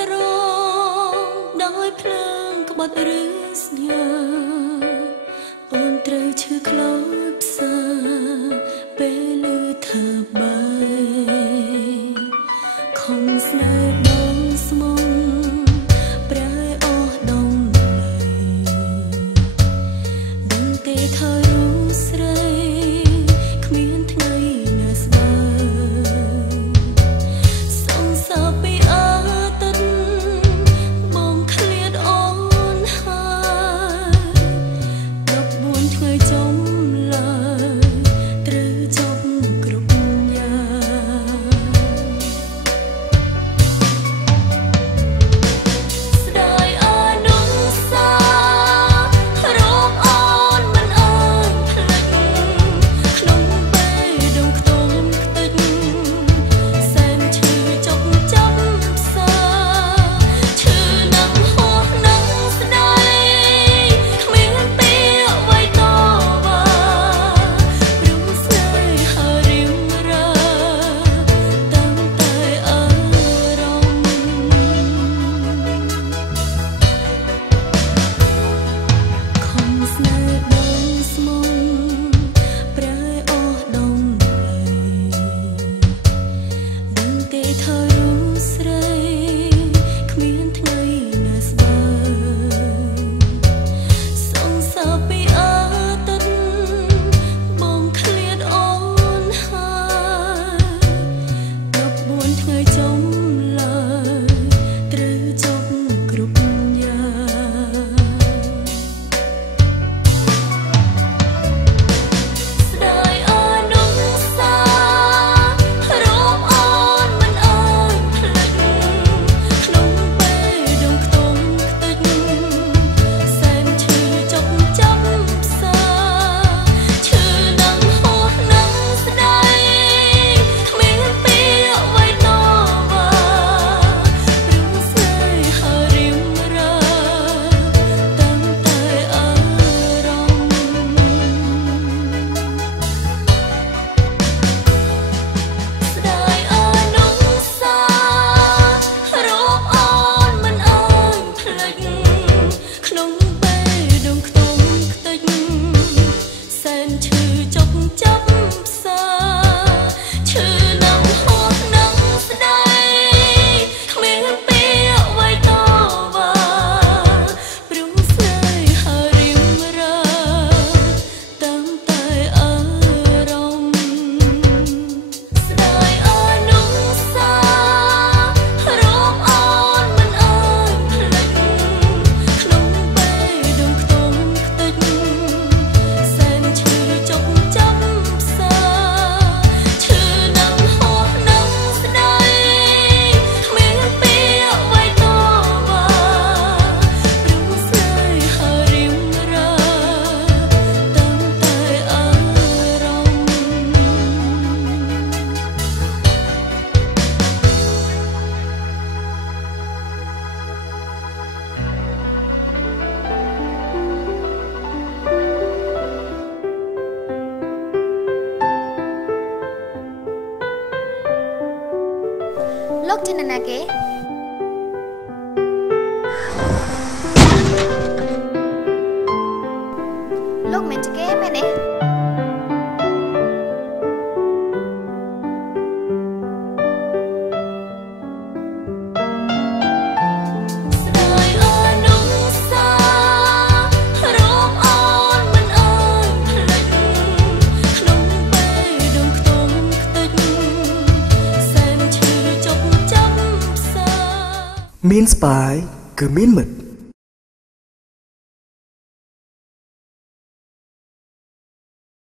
ត្រង់ដោយភ្លើងក្បត់ឬស្ញាអូនត្រូវឈឺខ្លោចផ្សាពេលឮថាបាយខំស្នេហ៍បងស្មុំប្រែអស់ដងលៃដឹងទេថារូបស្រីគ្មានថ្ងៃណាស្បើសង្សារពីអាទិត្យបងឃ្លាតអូនហើយ14ថ្ងៃចុងឡើយត្រូវចប់គ្រប់យ៉ាងស្ដាយអនុសារោគអូនមិនអើយភ្លេចក្នុងពេលដងខ្ទមខ្ទេចសែនឈឺចុកចាំផ្សាឈឺនឹងហោះនឹងស្ដាយគ្មានពាក្យអ្វីតវ៉ាព្រមស្នេហារៀងរាតាំងតែអារម្មណ៍ខំស្នេហ៍បងស្មុំប្រែអស់ដងលៃដឹងទេថារូបស្រីគ្មានថ្ងៃណាស្បើសង្សារពីអាទិត្យបងឃ្លាតអូនហើយ14ថ្ងៃចុងឡើយត្រូវចប់គ្រប់យ៉ាងស្ដាយអនុសារោគអូនមិនអើយភ្លេចក្នុងពេលដងខ្ទមខ្ទេចសែនឈឺចុកចាំផ្សាឈឺនឹងហោះនឹងស្ដាយគ្មានពាក្យអ្វីតវ៉ាព្រមស្នេហារៀងរាតាំងតែអារម្មណ៍ស្ដាយអនុសារោគអូនមិនអើយភ្លេចក្នុងពេលដងខ្ទមខ្ទេចសែនឈឺចុកចាប់ផ្សាឈឺនឹងហោះនឹងស្ដាយគ្មានពាក្យអ្វីតវ៉ាព្រមស្នេហារៀងរាតាំងតែអារម្មណ៍ស្ដាយអនុសារោគអូនមិនអើយភ្លេចក្នុងពេលដងខ្ទមខ្ទេចសែនឈឺចុកចាំផ្សាឈឺនឹងហោះនឹងស្ដាយគ្មានពាក្យអ្វីតវ៉ាព្រមស្នេហារៀងរាតាំងតែអារម្មណ៍លោកជានរណាគេលោកមិនជាគេមែនទេស្ដាយអនុសារោគអូនមិនអើយភ្លេចក្នុងពេលដងខ្ទមខ្ទេចសែនឈឺចុកចាំផ្សា មានស្បាយគឺមានមិត្ត